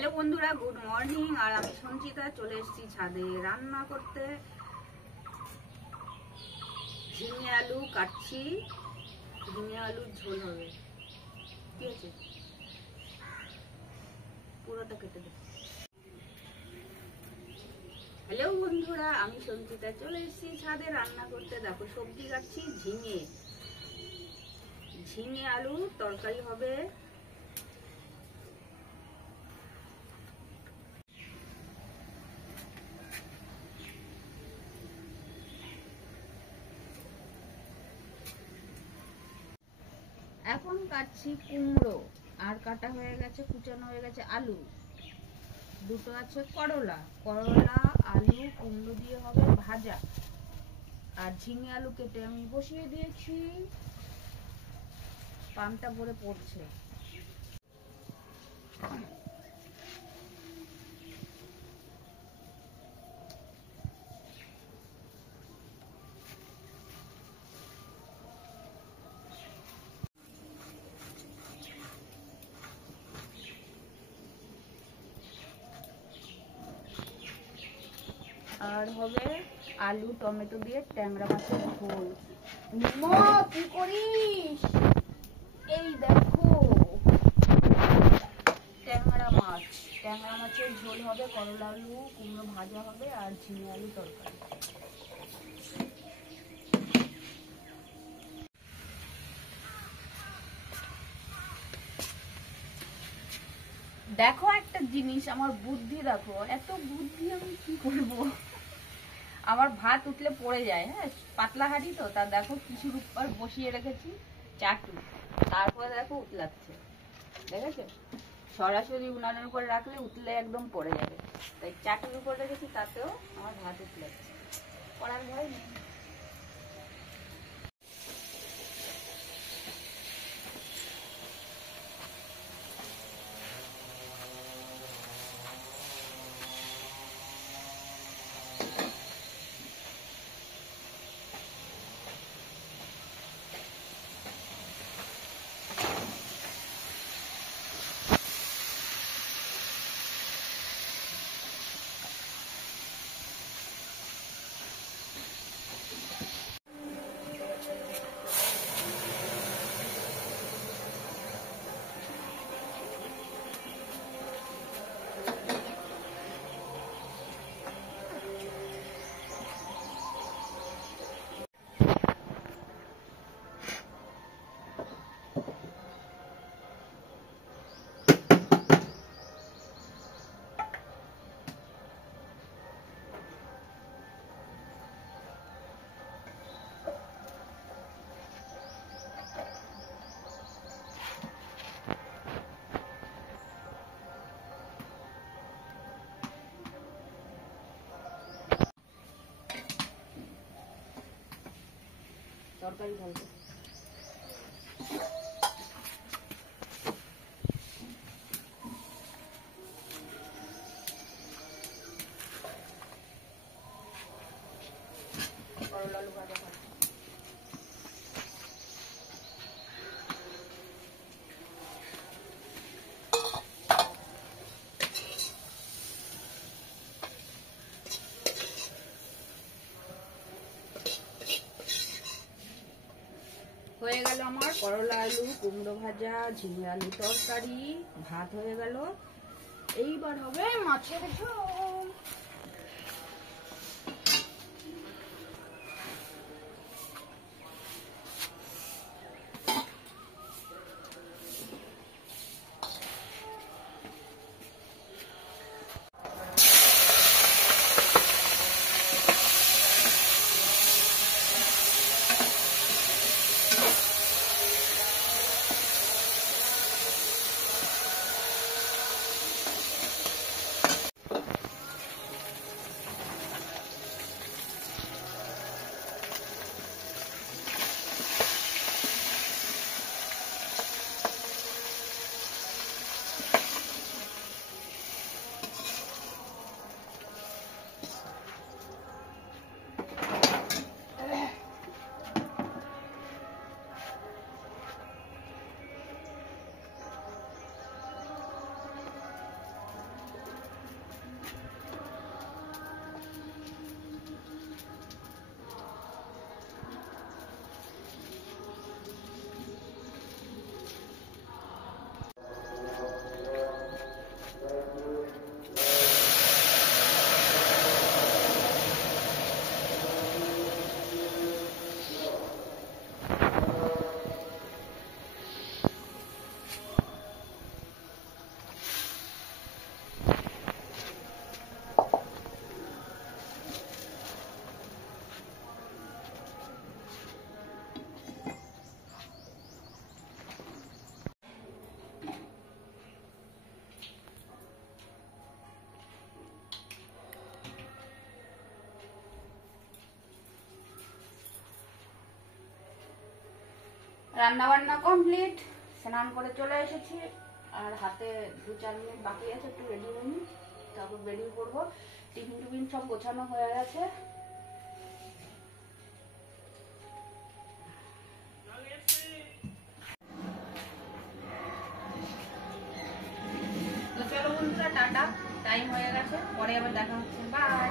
Hello বন্ধুরা, good morning. আর আমি সঞ্চিতা চলে এসেছি ছাদে রান্না করতে। ঝিঙে আলু কাটছি, ঝিঙে আলুর ঝোল হবে। কি আছে পুরোটা কেটে দেব। হ্যালো বন্ধুরা, আমি সঞ্চিতা চলে এসেছি ছাদে রান্না করতে। দেখো সবজি কাটছি, ঝিঙে আলু তরকারি হবে। এখন কাটছি কুমড়ো, আর কাটা হয়ে গেছে, কুচানো হয়ে গেছে আলু। দুটো আছে করলা, আলু কুমড়ো দিয়ে হবে ভাজা। আর ঝিঙে আলু কেটে আমি বসিয়ে দিয়েছি, পানটা ভরে পড়ছে। আর হবে আলু টমেটো দিয়ে ট্যাংরা মাছের ঝোল। কি করিস? এই দেখো ট্যাংরা মাছের ঝোল হবে, করলা আলু কুমড়ো ভাজা হবে, আর ঝিঙে আলু তরকারি। দেখো একটা জিনিস, আমার বুদ্ধি দেখো, এত বুদ্ধি আমি কি করব। আমার ভাত উঠলে পড়ে যায়, হ্যাঁ পাতলা হাঁড়ি তো, তা দেখো কিছুর উপর বসিয়ে রেখেছি চাটু, তারপরে দেখো উতলাচ্ছে, দেখেছো? সরাসরি উনানের উপর রাখলে উতলে একদম পড়ে যাবে, তাই চাটুর উপর রেখেছি, তাতেও আমার ভাত উতলাচ্ছে, পড়ার ভয় নেই। তরকারি ঢালবো। করলা আলু ভাজা খাচ্ছি। হয়ে গেল আমার করলা আলু কুমড়ো ভাজা, ঝিঙে আলু তরকারি, ভাত হয়ে গেল। এইবার হবে মাছের ঝোল। রান্না বান্না কমপ্লিট, স্নান করে চলে এসেছি। আর হাতে 2-4 মিনিট বাকি আছে, একটু রেডি হয়ে নিই, তারপর বেরিয়ে পড়বো। টিফিন টিফিন সব গোছানো হয়ে গেছে। তো চলো বন্ধুরা, টাটা, টাইম হয়ে গেছে, পরে আবার দেখা হচ্ছে, বাই।